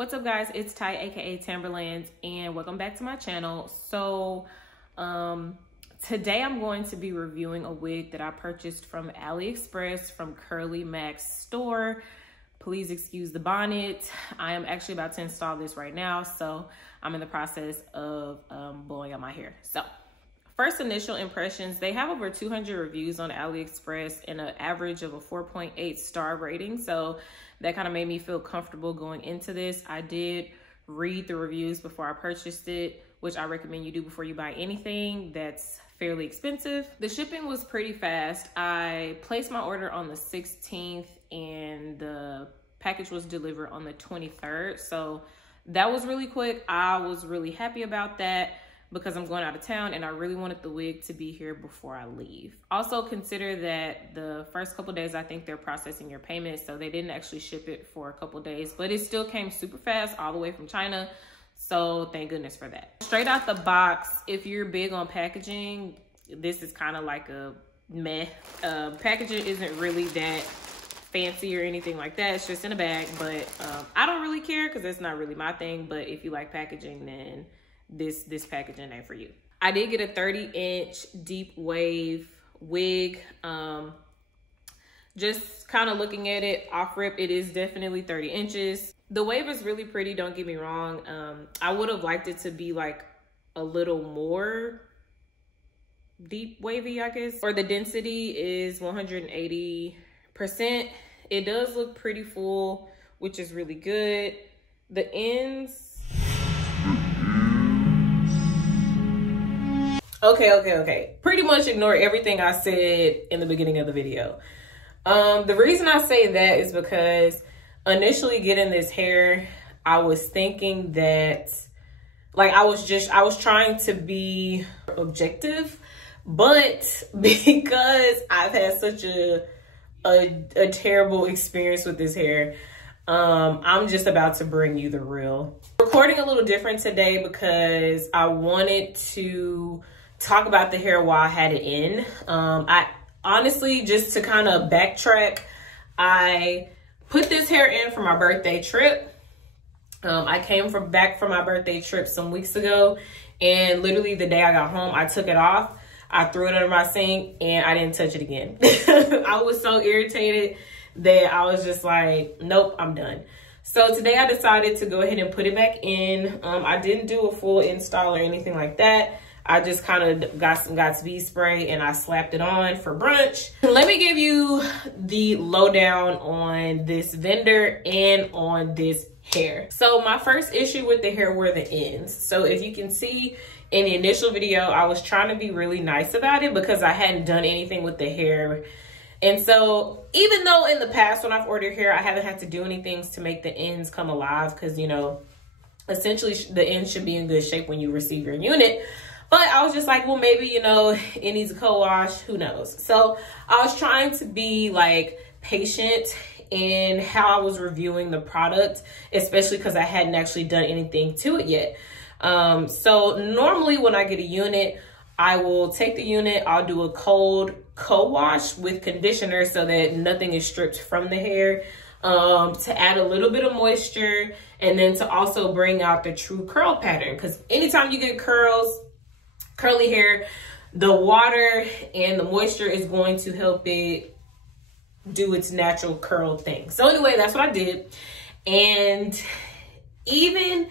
What's up, guys? It's Ty, aka Timberlands, and welcome back to my channel. So today I'm going to be reviewing a wig that I purchased from AliExpress from CurlyMax store. Please excuse the bonnet. I am actually about to install this right now, so I'm in the process of blowing out my hair. So first initial impressions, they have over 200 reviews on AliExpress and an average of a 4.8 star rating. So that kind of made me feel comfortable going into this. I did read the reviews before I purchased it, which I recommend you do before you buy anything that's fairly expensive. The shipping was pretty fast. I placed my order on the 16th and the package was delivered on the 23rd. So that was really quick. I was really happy about that because I'm going out of town and I really wanted the wig to be here before I leave. Also consider that the first couple days, I think they're processing your payment, so they didn't actually ship it for a couple days, but it still came super fast all the way from China. So thank goodness for that. Straight out the box, if you're big on packaging, this is kind of like a meh. Packaging isn't really that fancy or anything like that. It's just in a bag, but I don't really care because it's not really my thing. But if you like packaging, then this packaging ain't for you. I did get a 30-inch deep wave wig. Just kind of looking at it off rip, it is definitely 30 inches. The wave is really pretty, don't get me wrong. I would have liked it to be like a little more deep wavy, I guess. Or the density is 180%. It does look pretty full, which is really good. The ends, Okay. Pretty much ignore everything I said in the beginning of the video. The reason I say that is because initially getting this hair, I was thinking that, like, I was trying to be objective, but because I've had such a terrible experience with this hair, I'm just about to bring you the real. Recording a little different today because I wanted to talk about the hair while I had it in. I honestly, just to kind of backtrack, I put this hair in for my birthday trip. I came back from my birthday trip some weeks ago, and literally the day I got home, I took it off. I threw it under my sink and I didn't touch it again. I was so irritated that I was just like, nope, I'm done. So today I decided to go ahead and put it back in. I didn't do a full install or anything like that. I just kind of got some Godspeed spray and I slapped it on for brunch. Let me give you the lowdown on this vendor and on this hair. So my first issue with the hair were the ends. So if you can see in the initial video, I was trying to be really nice about it because I hadn't done anything with the hair. And so even though in the past when I've ordered hair, I haven't had to do anything to make the ends come alive because, you know, essentially the ends should be in good shape when you receive your unit. But I was just like, well, maybe, you know, it needs a co-wash, who knows? So I was trying to be like patient in how I was reviewing the product, especially because I hadn't actually done anything to it yet. So normally when I get a unit, I will take the unit, I'll do a cold co-wash with conditioner so that nothing is stripped from the hair, to add a little bit of moisture, and then to also bring out the true curl pattern. Because anytime you get curly hair, the water and the moisture is going to help it do its natural curl thing. So anyway, that's what I did. And even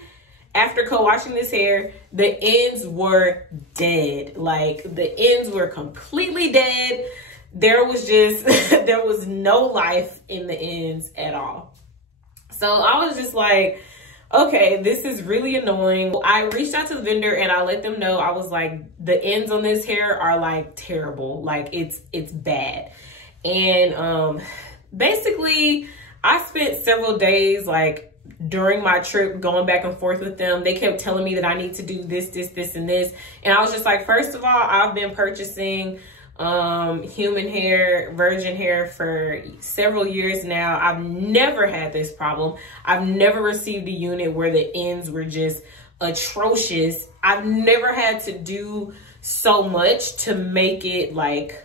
after co-washing this hair, the ends were dead. Like, the ends were completely dead. There was just, there was no life in the ends at all. So I was just like, okay, this is really annoying. I reached out to the vendor and I let them know, I was like, the ends on this hair are like terrible. Like, it's bad. And basically I spent several days like during my trip going back and forth with them. They kept telling me that I need to do this, and this. And I was just like, first of all, I've been purchasing human hair, virgin hair for several years now. I've never had this problem. I've never received a unit where the ends were just atrocious. I've never had to do so much to make it like,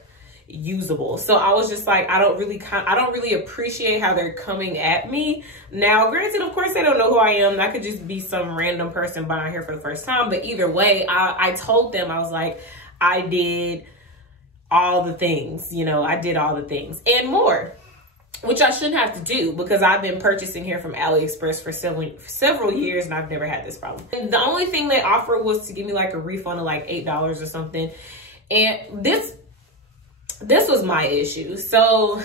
usable. So I was just like, I don't really appreciate how they're coming at me. Now, granted, of course, they don't know who I am. I could just be some random person buying hair for the first time. But either way, I told them, I was like, I did all the things, you know, I did all the things and more, which I shouldn't have to do because I've been purchasing hair from AliExpress for several years and I've never had this problem. And the only thing they offered was to give me like a refund of like $8 or something. And this was my issue. So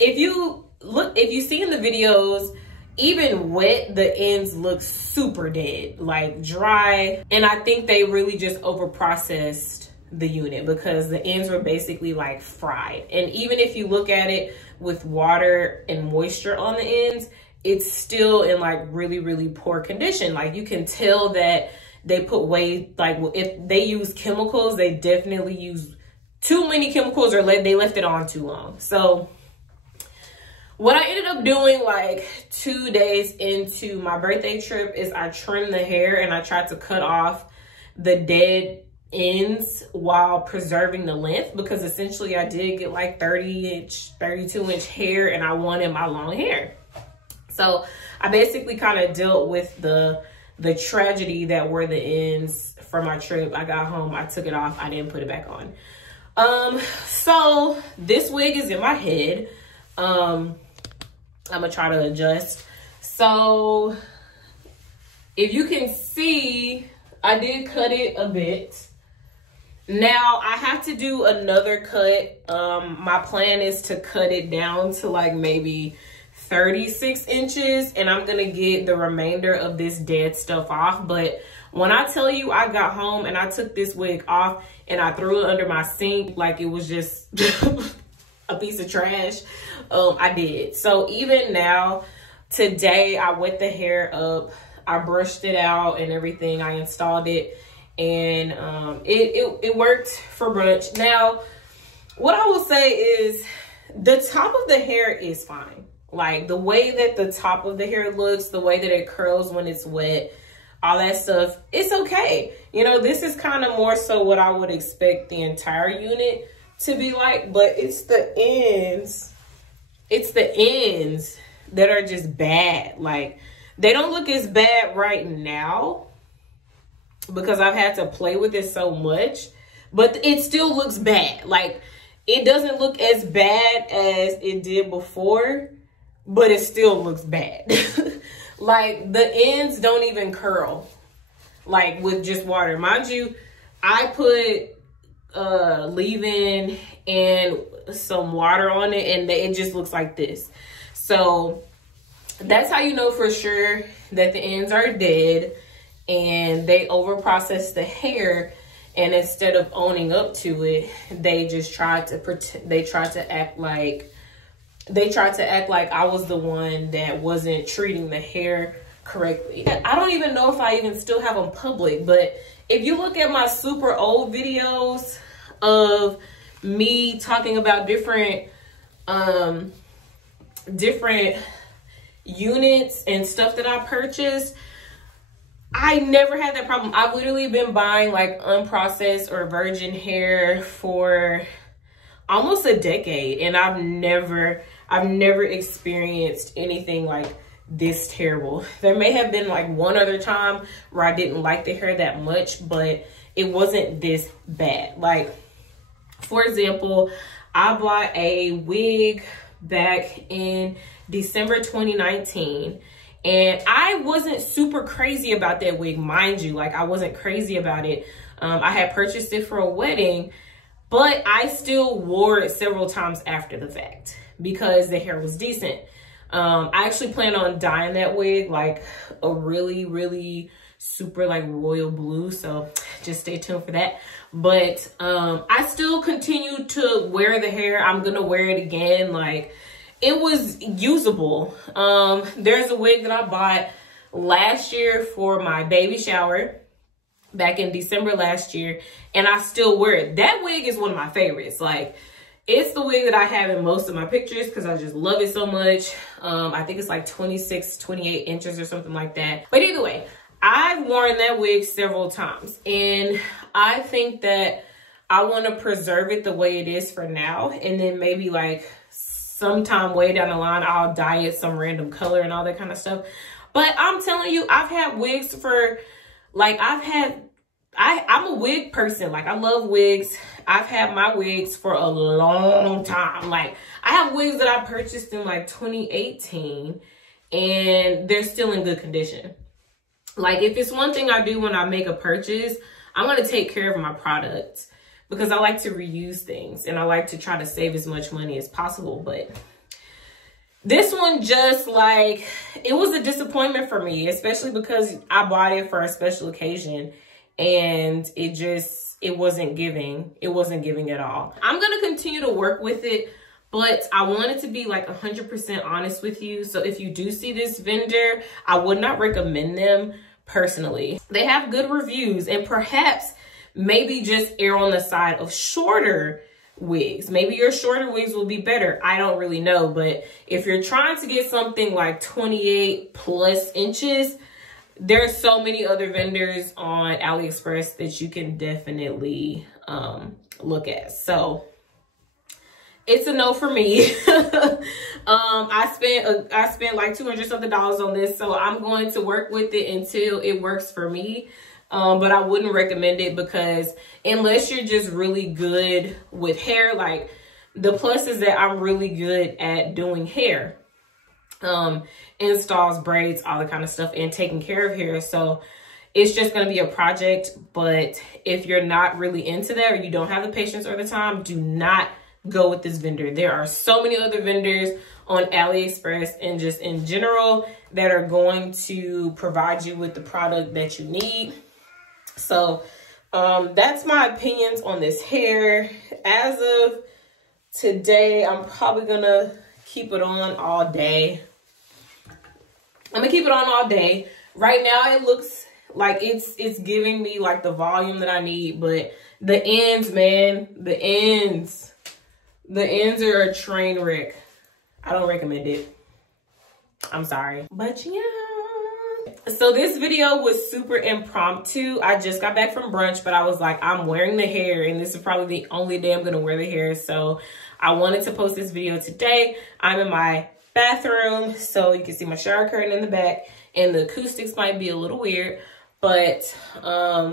if you see in the videos, even wet, the ends look super dead, like dry. And I think they really just over processed the unit because the ends were basically like fried. And even if you look at it with water and moisture on the ends, it's still in like really, really poor condition. Like you can tell that they put way, like if they use chemicals, they definitely use too many chemicals or they left it on too long. So what I ended up doing like 2 days into my birthday trip is I trimmed the hair and I tried to cut off the dead ends while preserving the length, because essentially I did get like 30-inch, 32-inch hair and I wanted my long hair. So I basically kind of dealt with the tragedy that were the ends from my trip. I got home, I took it off, I didn't put it back on. So this wig is in my head. I'm gonna try to adjust. So if you can see, I did cut it a bit. Now I have to do another cut. My plan is to cut it down to like maybe 36 inches and I'm gonna get the remainder of this dead stuff off. But when I tell you I got home and I took this wig off and I threw it under my sink like it was just a piece of trash, I did. So even now, today I wet the hair up, I brushed it out and everything, I installed it, and it worked for brunch. Now, what I will say is the top of the hair is fine. Like the way that the top of the hair looks, the way that it curls when it's wet, all that stuff, it's okay. You know, this is kind of more so what I would expect the entire unit to be like, but it's the ends that are just bad. Like they don't look as bad right now because I've had to play with it so much, but it still looks bad. Like it doesn't look as bad as it did before, but it still looks bad. Like the ends don't even curl like with just water. Mind you, I put leave-in and some water on it and it just looks like this. So that's how you know for sure that the ends are dead and they over processed the hair, and instead of owning up to it, they just tried to pretend, they tried to act like I was the one that wasn't treating the hair correctly. I don't even know if I even still have them public, but if you look at my super old videos of me talking about different units and stuff that I purchased, I never had that problem. I've literally been buying like unprocessed or virgin hair for almost a decade, and I've never experienced anything like this terrible. There may have been like one other time where I didn't like the hair that much, but it wasn't this bad. Like, for example, I bought a wig back in December 2019, and I wasn't super crazy about that wig, mind you. Like, I wasn't crazy about it. I had purchased it for a wedding, but I still wore it several times after the fact because the hair was decent. I actually plan on dyeing that wig like a really, really super like royal blue, so just stay tuned for that. But I still continue to wear the hair. I'm gonna wear it again. Like, it was usable. There's a wig that I bought last year for my baby shower back in December last year, and I still wear it. That wig is one of my favorites. Like, it's the wig that I have in most of my pictures because I just love it so much. I think it's like 26, 28 inches or something like that. But either way, I've worn that wig several times, and I think that I want to preserve it the way it is for now. And then maybe like sometime way down the line, I'll dye it some random color and all that kind of stuff. But I'm telling you, I've had wigs for like, I'm a wig person. Like, I love wigs. I've had my wigs for a long time. Like, I have wigs that I purchased in like 2018 and they're still in good condition. Like, if it's one thing I do when I make a purchase, I'm going to take care of my product because I like to reuse things and I like to try to save as much money as possible. But this one just like, it was a disappointment for me, especially because I bought it for a special occasion and it wasn't giving at all. I'm going to continue to work with it, but I wanted to be like 100% honest with you. So if you do see this vendor, I would not recommend them personally. They have good reviews and perhaps maybe just err on the side of shorter wigs. Maybe your shorter wigs will be better. I don't really know, but if you're trying to get something like 28 plus inches, there's so many other vendors on AliExpress that you can definitely look at. So it's a no for me. I spent like $200 something on this, so I'm going to work with it until it works for me. But I wouldn't recommend it because unless you're just really good with hair, like the plus is that I'm really good at doing hair, installs, braids, all that kind of stuff, and taking care of hair. So it's just going to be a project. But if you're not really into that or you don't have the patience or the time, do not go with this vendor. There are so many other vendors on AliExpress and just in general that are going to provide you with the product that you need. So that's my opinions on this hair. As of today, I'm probably gonna keep it on all day. I'm gonna keep it on all day. Right now it looks like it's giving me like the volume that I need, but the ends, man, the ends are a train wreck. I don't recommend it. I'm sorry, but yeah. So this video was super impromptu. I just got back from brunch, but I was like, I'm wearing the hair and this is probably the only day I'm gonna wear the hair. So I wanted to post this video today. I'm in my bathroom, so you can see my shower curtain in the back and the acoustics might be a little weird, but I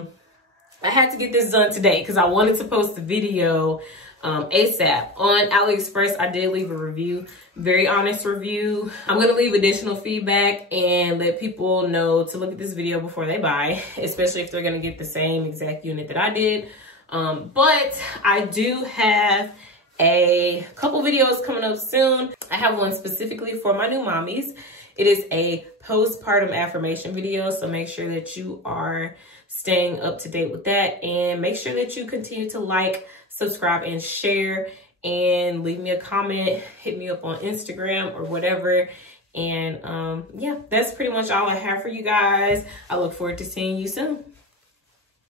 had to get this done today because I wanted to post the video ASAP. On AliExpress, I did leave a review, very honest review. I'm going to leave additional feedback and let people know to look at this video before they buy, especially if they're going to get the same exact unit that I did. But I do have a couple videos coming up soon. I have one specifically for my new mommies. It is a postpartum affirmation video, so make sure that you are staying up to date with that, and make sure that you continue to like, subscribe, and share, and leave me a comment, hit me up on Instagram or whatever. And yeah, that's pretty much all I have for you guys. I look forward to seeing you soon.